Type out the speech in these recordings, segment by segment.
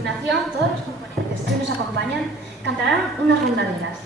continuación, todos los componentes que nos acompañan cantarán unas rondaderas.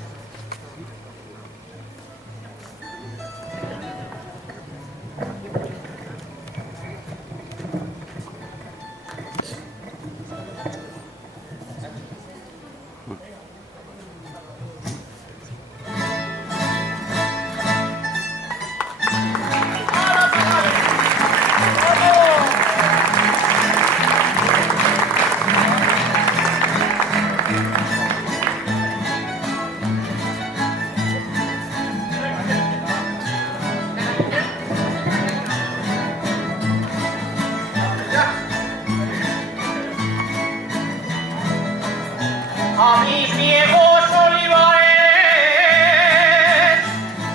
A mis viejos olivares,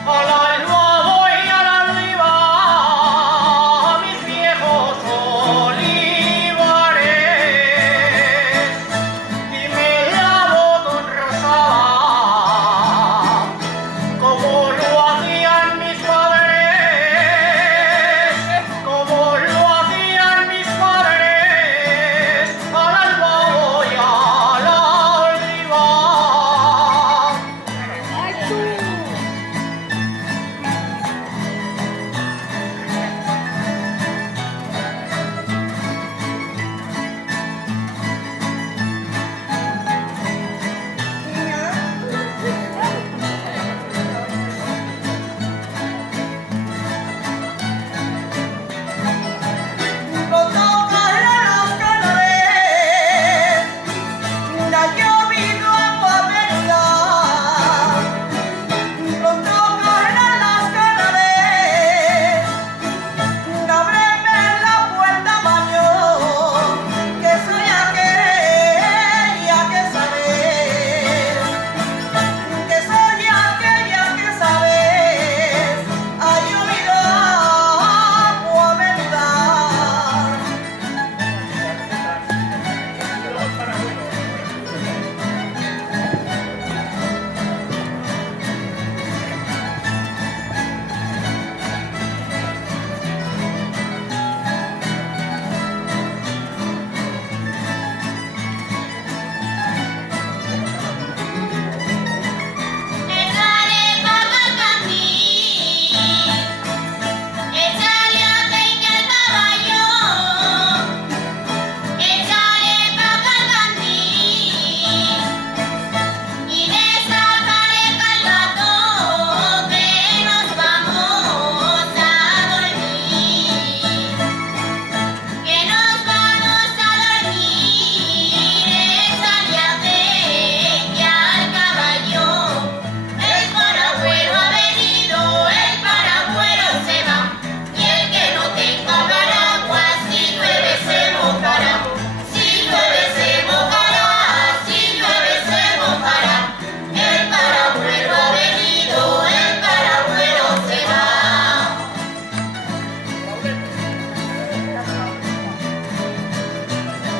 a la alba y a la oliva, a mis viejos olivares, y me lavo con rosada, como lo hacían mis padres, como lo hacían mis padres, al alba voy a la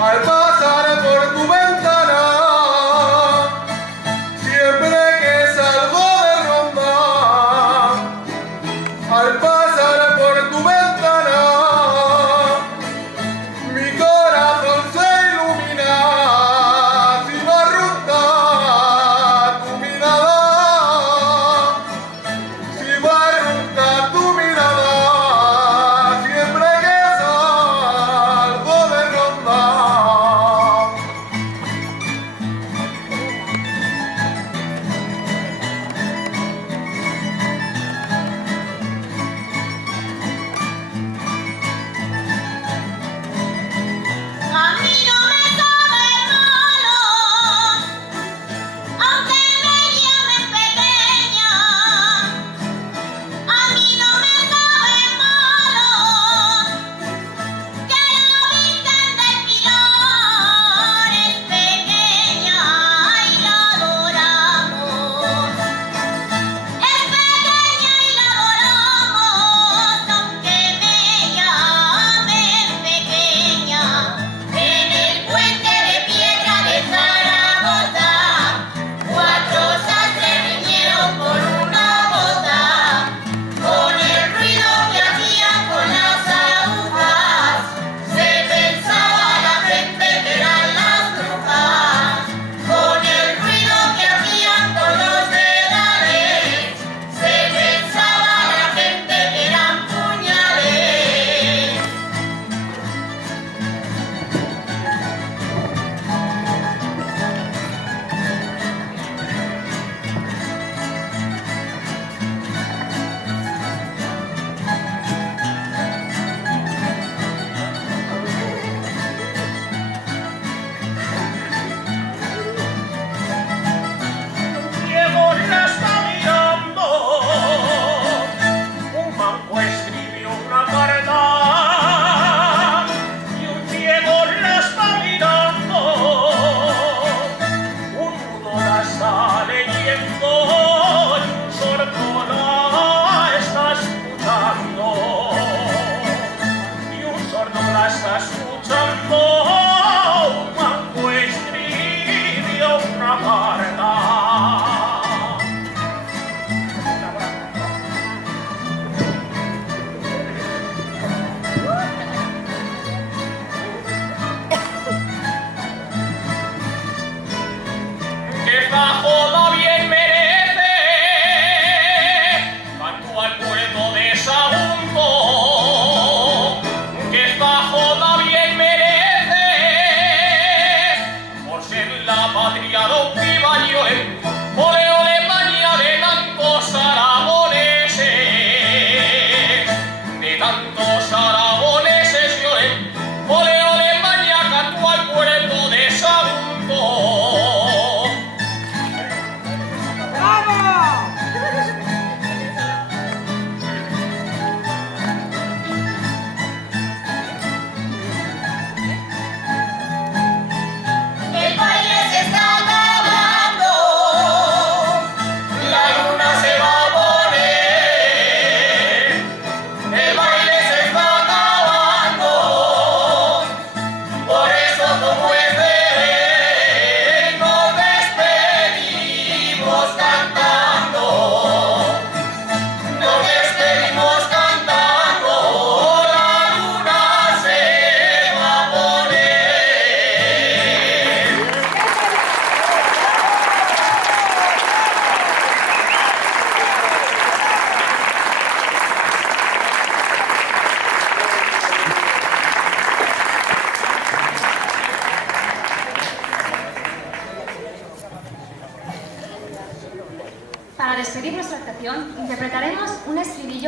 Al pasar por tu ventana, siempre que salgo de ronda, al pasar por tu ventana, mi corazón se ilumina, si barruta tu mirada, si barruta tu mirada, siempre que salgo de ronda.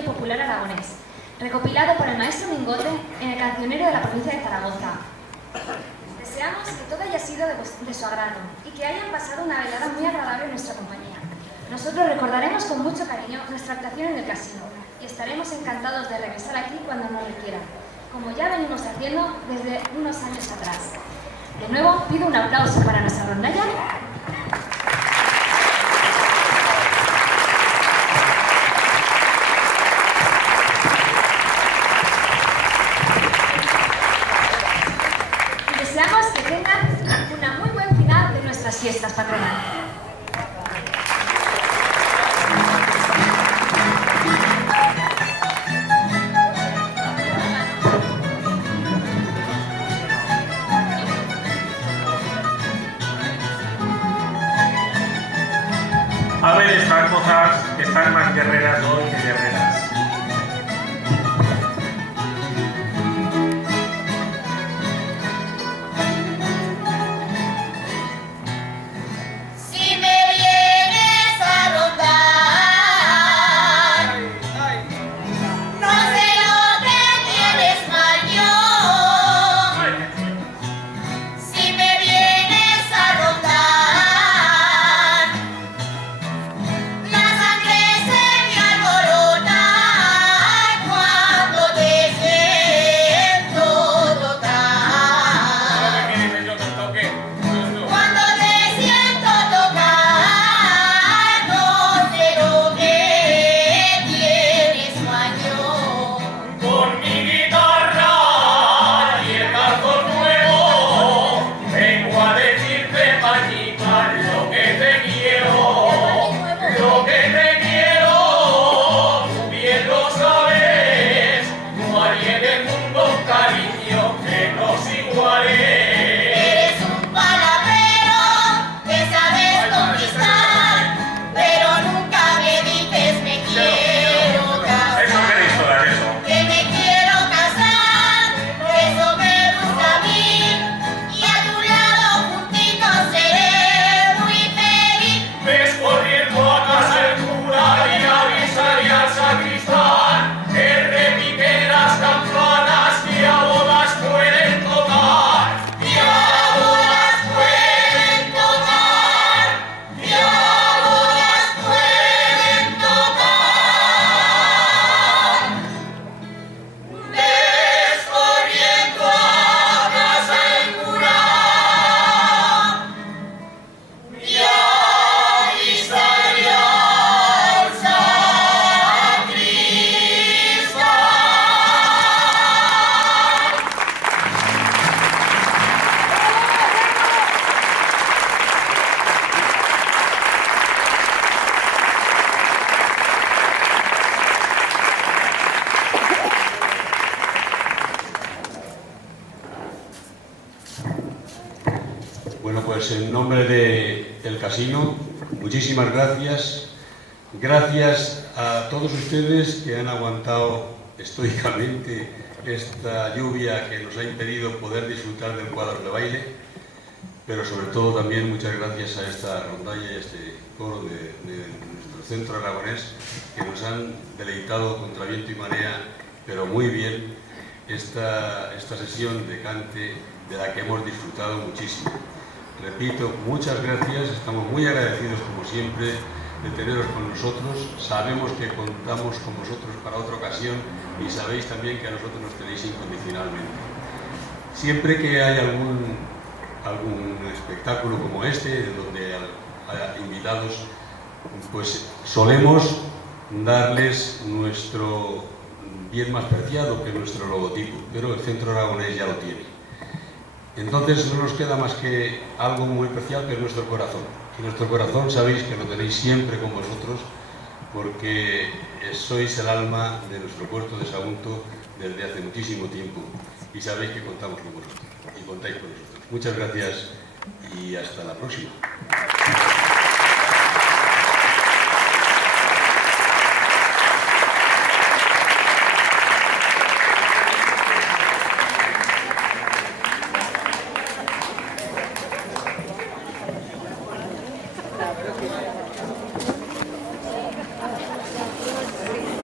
estribillo popular aragonés, recopilado por el maestro Mingote en el Cancionero de la provincia de Zaragoza. Deseamos que todo haya sido de su agrado y que hayan pasado una velada muy agradable en nuestra compañía. Nosotros recordaremos con mucho cariño nuestra actuación en el casino y estaremos encantados de regresar aquí cuando nos requieran, como ya venimos haciendo desde unos años atrás. De nuevo, pido un aplauso para nuestra rondalla. Y deseamos que tengan una muy buen final de nuestras fiestas patronales. A ver, estas cosas que están más guerreras hoy que guerreras. Si me vienes a rondar, no sé lo que tienes mayor. Si me vienes a rondar, la sangre se me alborota cuando te siento tocar. Cuando te siento tocar, no sé lo que tienes mayor. Con mi guitarra y el calzón nuevo, vengo a decirte, Paquita, lo que te quiero, lo que te quiero, tú bien lo sabes, no hay en el mundo un cariño que nos iguale. Eres un palabrero que sabes conquistar, pero nunca me dices me quiero Eso casar. queréis todas, eso. Que me quiero casar, eso me gusta a mí, y a tu lado juntito seré muy feliz. Ves corriendo a casa el cura y avisaría al sacristán que repique las campanas que a bodas pueden tocar. Y a bodas pueden tocar, y a bodas pueden tocar. Ves corriendo a casa el cura y avisaría al sacristán. Bueno, pues en nombre del casino, muchísimas gracias. Gracias a todos ustedes que han aguantado estoicamente esta lluvia que nos ha impedido poder disfrutar del cuadro de baile, pero sobre todo también muchas gracias a esta rondalla y a este coro de nuestro centro aragonés que nos han deleitado contra viento y marea, pero muy bien, esta sesión de cante de la que hemos disfrutado muchísimo. Repito, muchas gracias, estamos muy agradecidos como siempre de teneros con nosotros, sabemos que contamos con vosotros para otra ocasión y sabéis también que a nosotros nos tenéis incondicionalmente. Siempre que hay algún espectáculo como este, de donde haya invitados, pues solemos darles nuestro bien más preciado, que es nuestro logotipo, pero el Centro Aragonés ya lo tiene. Entonces no nos queda más que algo muy especial, que es nuestro corazón. Y nuestro corazón sabéis que lo tenéis siempre con vosotros, porque sois el alma de nuestro puerto de Sagunto desde hace muchísimo tiempo y sabéis que contamos con vosotros y contáis con nosotros. Muchas gracias y hasta la próxima.